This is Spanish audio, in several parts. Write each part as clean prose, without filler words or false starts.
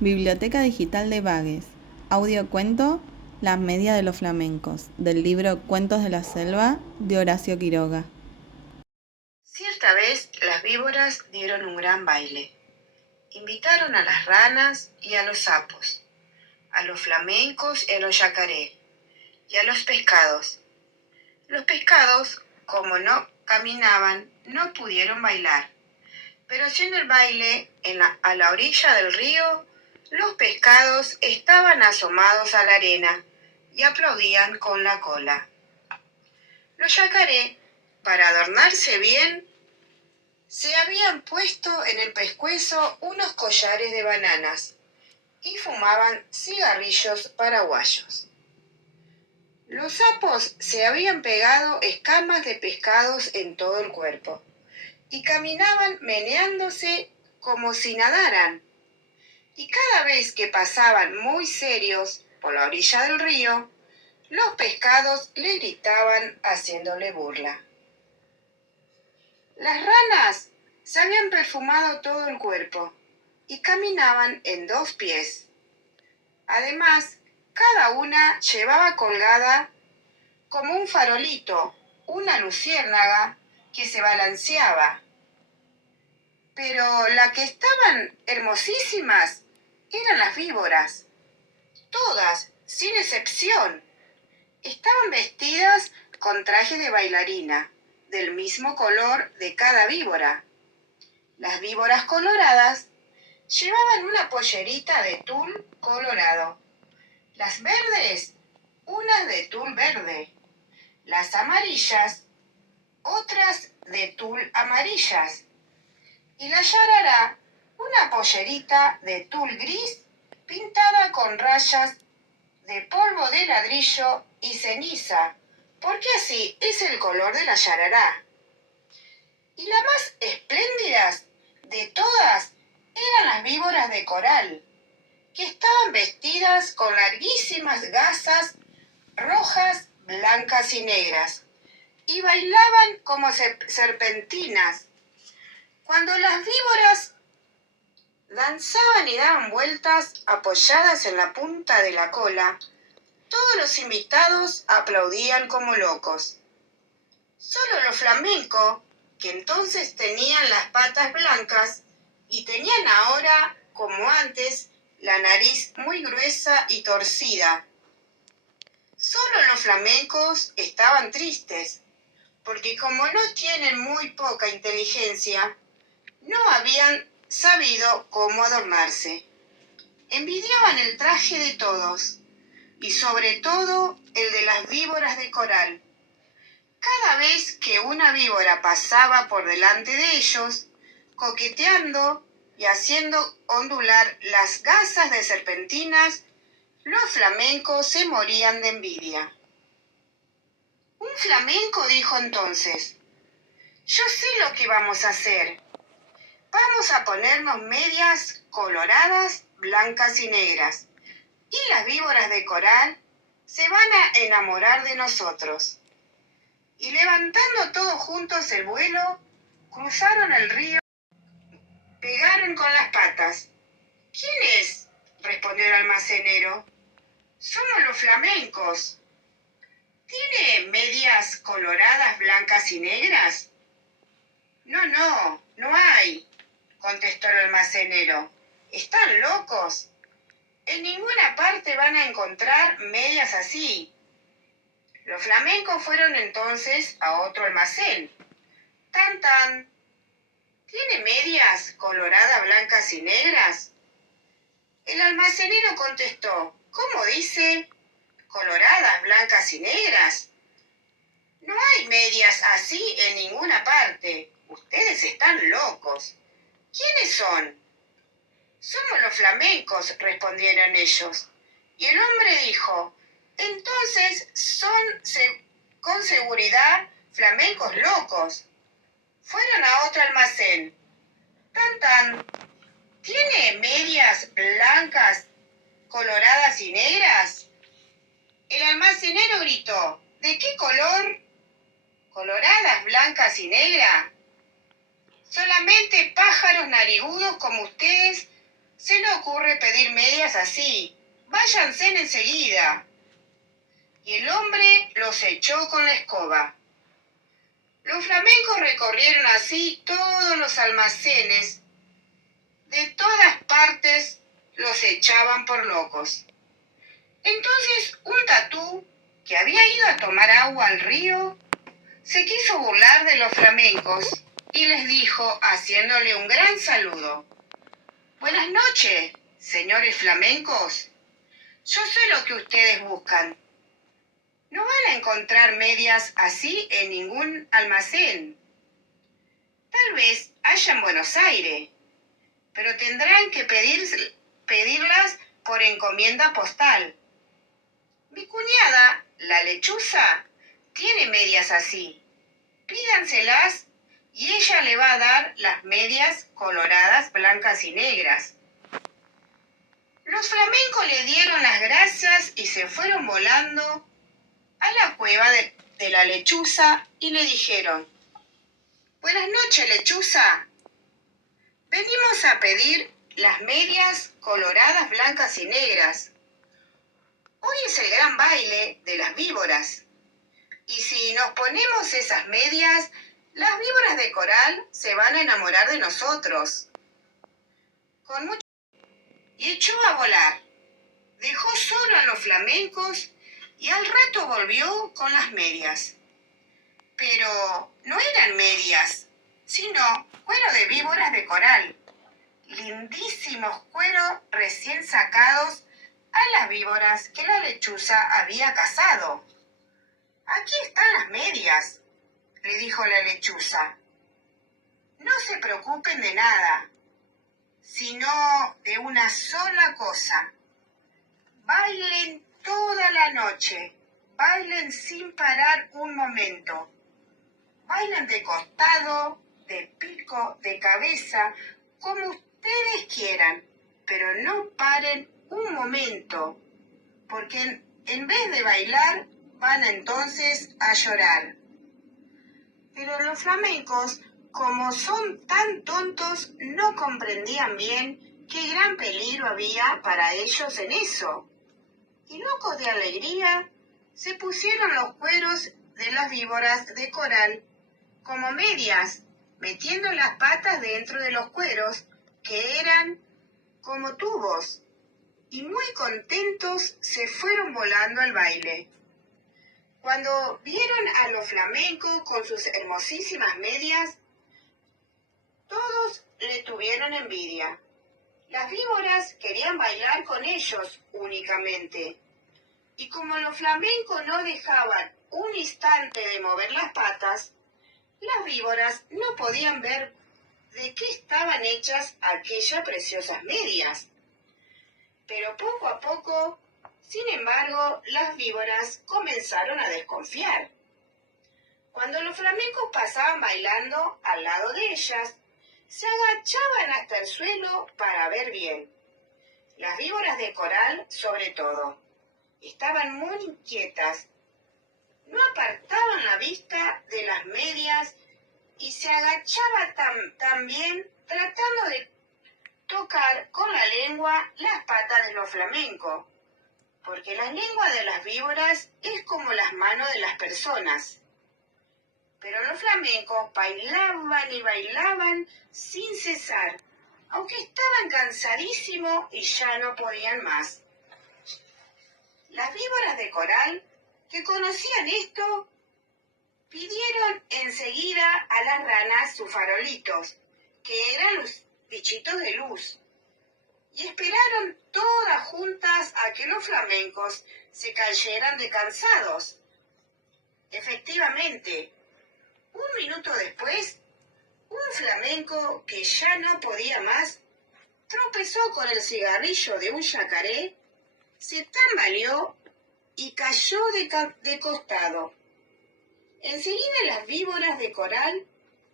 Biblioteca Digital de Bages. Audiocuento Las medias de los flamencos, del libro Cuentos de la Selva, de Horacio Quiroga. Cierta vez las víboras dieron un gran baile. Invitaron a las ranas y a los sapos, a los flamencos y a los yacaré, y a los pescados. Los pescados, como no caminaban, no pudieron bailar. Pero haciendo el baile a la orilla del río, los pescados estaban asomados a la arena y aplaudían con la cola. Los yacaré, para adornarse bien, se habían puesto en el pescuezo unos collares de bananas y fumaban cigarrillos paraguayos. Los sapos se habían pegado escamas de pescados en todo el cuerpo y caminaban meneándose como si nadaran. Y cada vez que pasaban muy serios por la orilla del río, los pescados le gritaban haciéndole burla. Las ranas se habían perfumado todo el cuerpo y caminaban en 2 pies. Además, cada una llevaba colgada como un farolito una luciérnaga que se balanceaba. Pero las que estaban hermosísimas eran las víboras. Todas, sin excepción, estaban vestidas con trajes de bailarina, del mismo color de cada víbora. Las víboras coloradas llevaban una pollerita de tul colorado. Las verdes, unas de tul verde. Las amarillas, otras de tul amarillas. Y la yarará, una pollerita de tul gris pintada con rayas de polvo de ladrillo y ceniza, porque así es el color de la yarará. Y las más espléndidas de todas eran las víboras de coral, que estaban vestidas con larguísimas gasas rojas, blancas y negras, y bailaban como serpentinas. Cuando las víboras danzaban y daban vueltas apoyadas en la punta de la cola, todos los invitados aplaudían como locos. Solo los flamencos, que entonces tenían las patas blancas y tenían ahora, como antes, la nariz muy gruesa y torcida. Solo los flamencos estaban tristes, porque como no tienen muy poca inteligencia, no habían sabido cómo adornarse. Envidiaban el traje de todos, y sobre todo el de las víboras de coral. Cada vez que una víbora pasaba por delante de ellos, coqueteando y haciendo ondular las gasas de serpentinas, los flamencos se morían de envidia. Un flamenco dijo entonces: «Yo sé lo que vamos a hacer. Vamos a ponernos medias coloradas, blancas y negras, y las víboras de coral se van a enamorar de nosotros». Y levantando todos juntos el vuelo, cruzaron el río, pegaron con las patas. «¿Quién es?», respondió el almacenero. «Somos los flamencos». «¿Tiene medias coloradas, blancas y negras?». «No, no hay», contestó el almacenero. «¿Están locos? En ninguna parte van a encontrar medias así». Los flamencos fueron entonces a otro almacén. «Tan, tan, ¿tiene medias coloradas, blancas y negras?». El almacenero contestó: «¿Cómo dice? ¿Coloradas, blancas y negras? No hay medias así en ninguna parte. Ustedes están locos». «¿Quiénes son?». «Somos los flamencos», respondieron ellos. Y el hombre dijo: «Entonces son con seguridad flamencos locos». Fueron a otro almacén. «Tan, tan, ¿tiene medias blancas, coloradas y negras?». El almacenero gritó: «¿De qué color?». «Coloradas, blancas y negras. Solamente pájaros narigudos como ustedes se le ocurre pedir medias así? Váyanse enseguida. Y el hombre los echó con la escoba. Los flamencos recorrieron así todos los almacenes. De todas partes los echaban por locos. Entonces un tatú, que había ido a tomar agua al río, se quiso burlar de los flamencos y les dijo, haciéndole un gran saludo: «Buenas noches, señores flamencos. Yo sé lo que ustedes buscan. No van a encontrar medias así en ningún almacén. Tal vez haya en Buenos Aires, pero tendrán que pedirlas por encomienda postal. Mi cuñada, la lechuza, tiene medias así. Pídanselas y ella le va a dar las medias coloradas, blancas y negras». Los flamencos le dieron las gracias y se fueron volando a la cueva de la lechuza y le dijeron: «Buenas noches, lechuza. Venimos a pedir las medias coloradas, blancas y negras. Hoy es el gran baile de las víboras. Y si nos ponemos esas medias, las víboras de coral se van a enamorar de nosotros». Y echó a volar. Dejó solo a los flamencos y al rato volvió con las medias. Pero no eran medias, sino cuero de víboras de coral. Lindísimos cueros recién sacados a las víboras que la lechuza había cazado. «Aquí están las medias», le dijo la lechuza. «No se preocupen de nada, sino de una sola cosa. Bailen toda la noche, bailen sin parar un momento. Bailen de costado, de pico, de cabeza, como ustedes quieran, pero no paren un momento, porque en vez de bailar, van entonces a llorar». Pero los flamencos, como son tan tontos, no comprendían bien qué gran peligro había para ellos en eso. Y locos de alegría, se pusieron los cueros de las víboras de coral como medias, metiendo las patas dentro de los cueros, que eran como tubos, y muy contentos se fueron volando al baile. Cuando vieron a los flamencos con sus hermosísimas medias, todos le tuvieron envidia. Las víboras querían bailar con ellos únicamente, y como los flamencos no dejaban un instante de mover las patas, las víboras no podían ver de qué estaban hechas aquellas preciosas medias. Pero poco a poco, sin embargo, las víboras comenzaron a desconfiar. Cuando los flamencos pasaban bailando al lado de ellas, se agachaban hasta el suelo para ver bien. Las víboras de coral, sobre todo, estaban muy inquietas. No apartaban la vista de las medias y se agachaban también tratando de tocar con la lengua las patas de los flamencos, porque la lengua de las víboras es como las manos de las personas. Pero los flamencos bailaban y bailaban sin cesar, aunque estaban cansadísimos y ya no podían más. Las víboras de coral, que conocían esto, pidieron enseguida a las ranas sus farolitos, que eran los bichitos de luz, y esperaron todas juntas a que los flamencos se cayeran de cansados. Efectivamente, un minuto después, un flamenco que ya no podía más tropezó con el cigarrillo de un yacaré, se tambaleó y cayó de costado. Enseguida las víboras de coral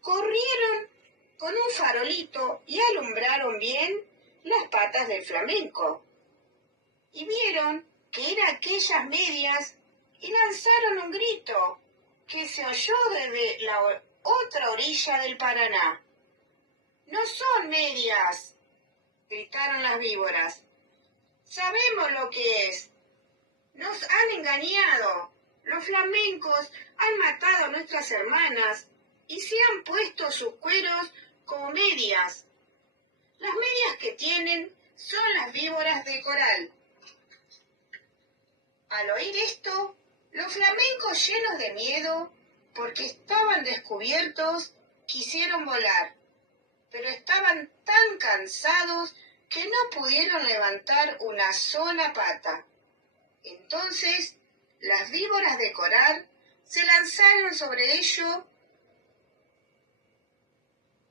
corrieron con un farolito y alumbraron bien las patas del flamenco. Y vieron que eran aquellas medias y lanzaron un grito que se oyó desde la otra orilla del Paraná. «No son medias», gritaron las víboras. Sabemos lo que es. Nos han engañado. Los flamencos han matado a nuestras hermanas y se han puesto sus cueros como medias. Las medias que tienen son las víboras de coral. Al oír esto, los flamencos, llenos de miedo, porque estaban descubiertos, quisieron volar, pero estaban tan cansados que no pudieron levantar una sola pata. Entonces, las víboras de coral se lanzaron sobre ellos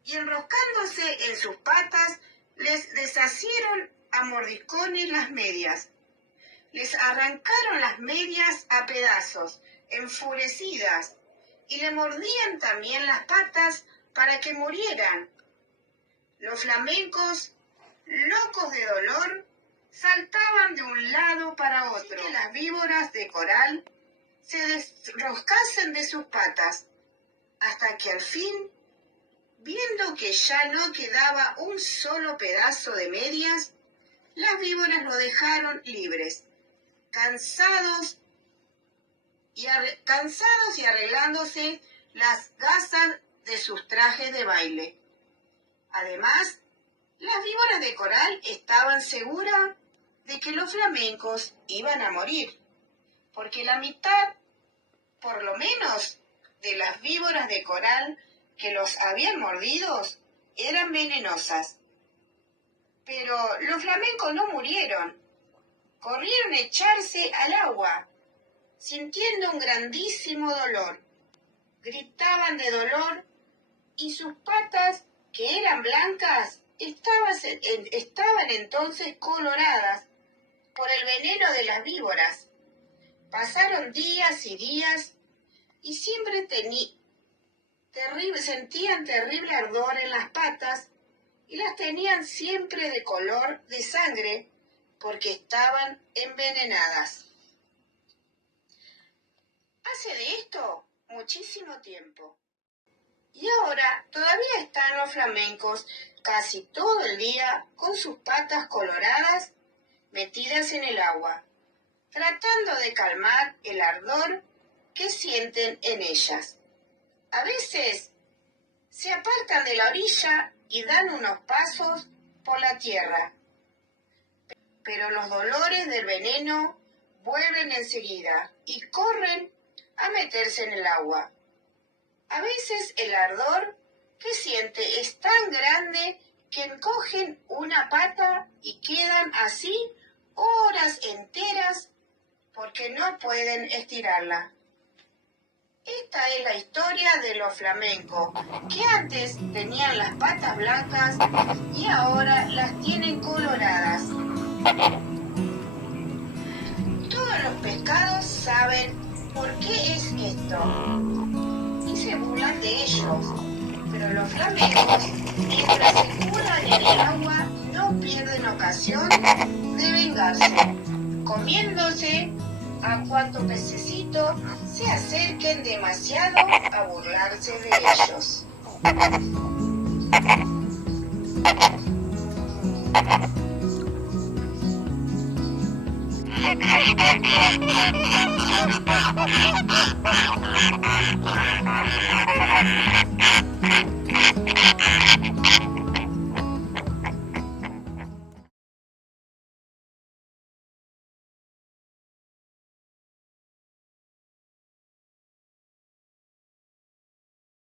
y, enroscándose en sus patas, les deshacieron a mordiscones las medias. Les arrancaron las medias a pedazos, enfurecidas, y le mordían también las patas para que murieran. Los flamencos, locos de dolor, saltaban de un lado para otro. Que las víboras de coral se desroscasen de sus patas, hasta que al fin, viendo que ya no quedaba un solo pedazo de medias, las víboras lo dejaron libres, cansados y arreglándose las gasas de sus trajes de baile. Además, las víboras de coral estaban seguras de que los flamencos iban a morir, porque la mitad, por lo menos, de las víboras de coral que los habían mordido eran venenosas. Pero los flamencos no murieron. Corrieron a echarse al agua, sintiendo un grandísimo dolor. Gritaban de dolor y sus patas, que eran blancas, estaban entonces coloradas por el veneno de las víboras. Pasaron días y días y siempre sentían terrible ardor en las patas y las tenían siempre de color de sangre porque estaban envenenadas. Hace de esto muchísimo tiempo. Y ahora todavía están los flamencos casi todo el día con sus patas coloradas metidas en el agua, tratando de calmar el ardor que sienten en ellas. A veces se apartan de la orilla y dan unos pasos por la tierra, pero los dolores del veneno vuelven enseguida y corren a meterse en el agua. A veces el ardor que siente es tan grande que encogen una pata y quedan así horas enteras porque no pueden estirarla. Esta es la historia de los flamencos, que antes tenían las patas blancas y ahora las tienen coloradas. Todos los pescados saben por qué es esto y se burlan de ellos, pero los flamencos, mientras se curan en el agua, no pierden ocasión de vengarse, comiéndose a cuanto pececito se acerquen demasiado a burlarse de ellos.